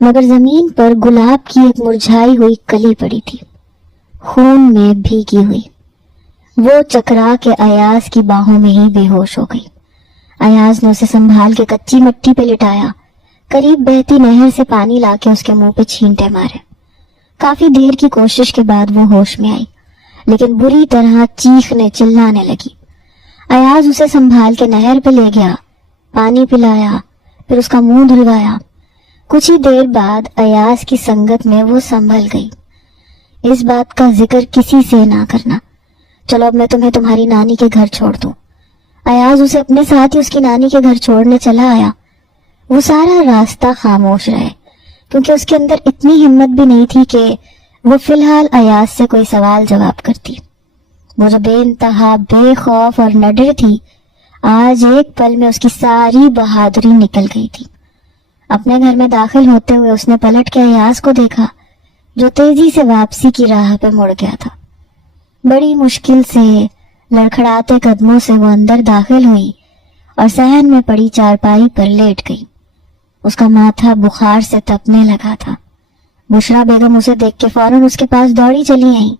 मगर जमीन पर गुलाब की एक मुरझाई हुई कली पड़ी थी, खून में भीगी हुई। वो चकरा के अयाज की बाहों में ही बेहोश हो गई। अयाज ने उसे संभाल के कच्ची मिट्टी पे लिटाया, करीब बहती नहर से पानी लाके उसके मुंह पे छींटे मारे। काफी देर की कोशिश के बाद वो होश में आई, लेकिन बुरी तरह चीखने चिल्लाने लगी। अयाज उसे संभाल के नहर पे ले गया, पानी पिलाया, फिर उसका मुंह धुलवाया। कुछ ही देर बाद अयाज की संगत में वो संभल गई। इस बात का जिक्र किसी से ना करना। चलो अब मैं तुम्हें तुम्हारी नानी के घर छोड़ दूं। अयाज उसे अपने साथ ही उसकी नानी के घर छोड़ने चला आया। वो सारा रास्ता खामोश रहे, क्योंकि उसके अंदर इतनी हिम्मत भी नहीं थी कि वो फिलहाल अयाज से कोई सवाल जवाब करती। वो जो बेइंतहा बेखौफ और नडर थी, आज एक पल में उसकी सारी बहादुरी निकल गई थी। अपने घर में दाखिल होते हुए उसने पलट के अयाज को देखा, जो तेजी से वापसी की राह पे मुड़ गया था। बड़ी मुश्किल से लड़खड़ाते कदमों से वो अंदर दाखिल हुई और सहन में पड़ी चारपाई पर लेट गई। उसका माथा बुखार से तपने लगा था। बुशरा बेगम उसे देख के फौरन उसके पास दौड़ी चली आई।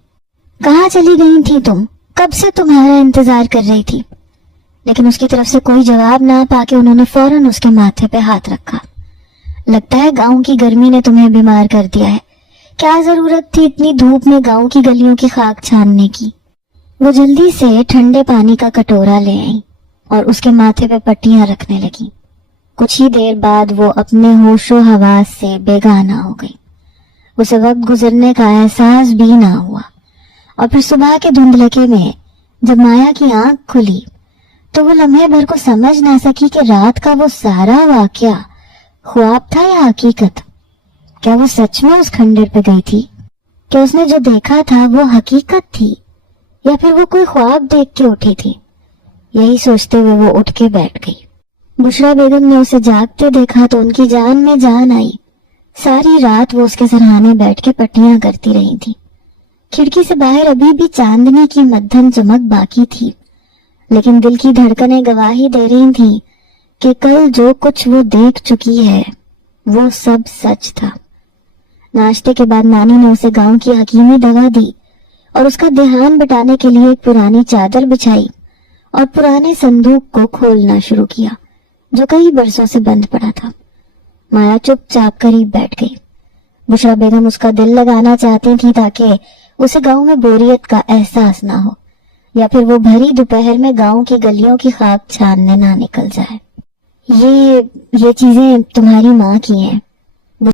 कहाँ चली गई थी तुम? कब से तुम्हारा इंतजार कर रही थी। लेकिन उसकी तरफ से कोई जवाब ना पाके उन्होंने फौरन उसके माथे पे हाथ रखा। लगता है गांव की गर्मी ने तुम्हें बीमार कर दिया है। क्या जरूरत थी इतनी धूप में गांव की गलियों की खाक छानने की। वो जल्दी से ठंडे पानी का कटोरा ले आई और उसके माथे पे पट्टियां रखने लगी। कुछ ही देर बाद वो अपने होशो हवास से बेगाना हो गई। उसे वक्त गुजरने का एहसास भी ना हुआ। और फिर सुबह के धुंधलके में जब माया की आंख खुली तो वो लम्हे भर को समझ ना सकी कि रात का वो सारा वाकया ख्वाब था या हकीकत। क्या वो सच में उस खंडर पे गई थी? क्या उसने जो देखा था वो हकीकत थी या फिर वो कोई ख्वाब देख के उठी थी? यही सोचते हुए वो उठ के बैठ गई। बुशरा बेगम ने उसे जागते देखा तो उनकी जान में जान आई। सारी रात वो उसके सरहाने बैठ के पट्टियां करती रही थी। खिड़की से बाहर अभी भी चांदनी की मध्यम चमक बाकी थी, लेकिन दिल की धड़कनें गवाही दे रही थी कि कल जो कुछ वो देख चुकी है वो सब सच था। नाश्ते के बाद नानी ने उसे गांव की हकीमी दवा दी और उसका ध्यान बटाने के लिए एक पुरानी चादर बिछाई और पुराने संदूक को खोलना शुरू किया जो कई बरसों से बंद पड़ा था। माया चुपचाप करीब बैठ गई। बुशरा बेगम उसका दिल लगाना चाहती थी ताकि उसे गांव में बोरियत का एहसास ना हो, या फिर वो भरी दोपहर में गांव की गलियों की खाक छानने ना निकल जाए। ये चीजें तुम्हारी माँ की हैं।